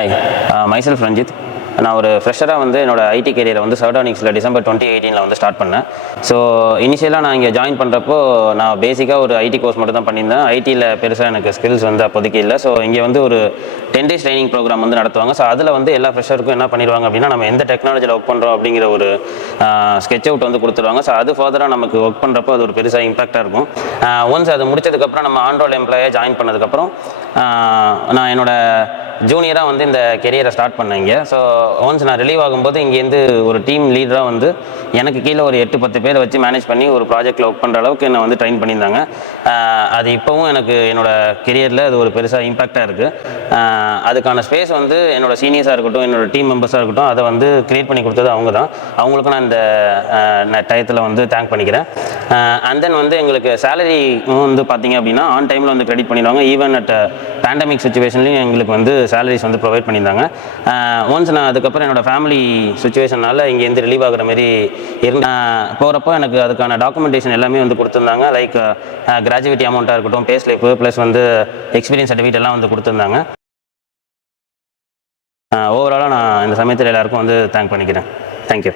Hi, myself Ranjith. நான் ஒரு ஃப்ரெஷராக வந்து என்னோட ஐடி கேரியரை வந்து சர்டானிக்ஸில் டிசம்பர் 2018 வந்து ஸ்டார்ட் பண்ணேன். ஸோ இனிஷியலாக நான் இங்கே ஜாயின் பண்ணுறப்போ நான் பேசிக்காக ஒரு ஐடி கோர்ஸ் மட்டும் தான் பண்ணியிருந்தேன். ஐடியில் பெருசாக எனக்கு ஸ்கில்ஸ் வந்து அப்போதைக்கு இல்லை. ஸோ இங்கே வந்து ஒரு 10 days ட்ரைனிங் ப்ரோக்ராம் வந்து நடத்துவாங்க. ஸோ அதில் வந்து எல்லா ஃப்ரெஷருக்கும் என்ன பண்ணிடுவாங்க அப்படின்னா, நம்ம எந்த டெக்னாலஜியில் ஒர்க் பண்ணுறோம் அப்படிங்கிற ஒரு ஸ்கெட்ச் அவுட் வந்து கொடுத்துருவாங்க. ஸோ அது ஃபர்தராக நமக்கு ஒர்க் பண்ணுறப்போ அது ஒரு பெருசாக இம்பாக்டாக இருக்கும். ஒன்ஸ் அது முடிச்சதுக்கப்புறம் நம்ம ஆன்ரோல் எம்ப்ளாயாக ஜாயின் பண்ணதுக்கப்புறம் நான் என்னோட ஜூனியராக வந்து இந்த கெரியரை ஸ்டார்ட் பண்ணேன் இங்கே. ஸோ ஒன்ஸ் நான் ரிலீவ் ஆகும்போது இங்கேருந்து ஒரு டீம் லீடராக வந்து எனக்கு கீழே ஒரு 8-10 பேரை வச்சு மேனேஜ் பண்ணி ஒரு ப்ராஜெக்டில் ஒர்க் பண்ணுற அளவுக்கு என்னை வந்து ட்ரெயின் பண்ணியிருந்தாங்க. அது இப்போவும் எனக்கு என்னோடய கெரியரில் அது ஒரு பெருசாக இம்பாக்டாக இருக்குது. அதுக்கான ஸ்பேஸ் வந்து என்னோட சீனியர்ஸாக இருக்கட்டும், என்னோட டீம் மெம்பர்ஸாக இருக்கட்டும், அதை வந்து க்ரியேட் பண்ணி கொடுத்தது அவங்க தான். அவங்களுக்கும் நான் இந்த டயத்தில் வந்து தேங்க் பண்ணிக்கிறேன். அண்ட் தென் வந்து எங்களுக்கு சேலரி வந்து பார்த்திங்க அப்படின்னா ஆன் டைமில் வந்து கிரெடிட் பண்ணிடுவாங்க. ஈவன் அட் பேண்டமிக் சுச்சுவேஷன்லையும் எங்களுக்கு வந்து சேலரிஸ் வந்து ப்ரொவைட் பண்ணியிருந்தாங்க. ஒன்ஸ் நான் அதுக்கப்புறம் என்னோடய ஃபேமிலி சுச்சுவேஷனால் இங்கேருந்து ரிலீவ் ஆகிற மாதிரி போகிறப்போ எனக்கு அதுக்கான டாக்குமெண்டேஷன் எல்லாமே வந்து கொடுத்துருந்தாங்க. லைக் கிராஜுவேட்டி அமௌண்ட்டாக இருக்கட்டும், பே ஸ்லிப் ப்ளஸ் வந்து எக்ஸ்பீரியன்ஸ் சர்டிஃபிகேட் எல்லாம் வந்து கொடுத்துருந்தாங்க. ஓவராலாக நான் இந்த சமயத்தில் எல்லாருக்கும் வந்து தேங்க் பண்ணிக்கிறேன். தேங்க்யூ.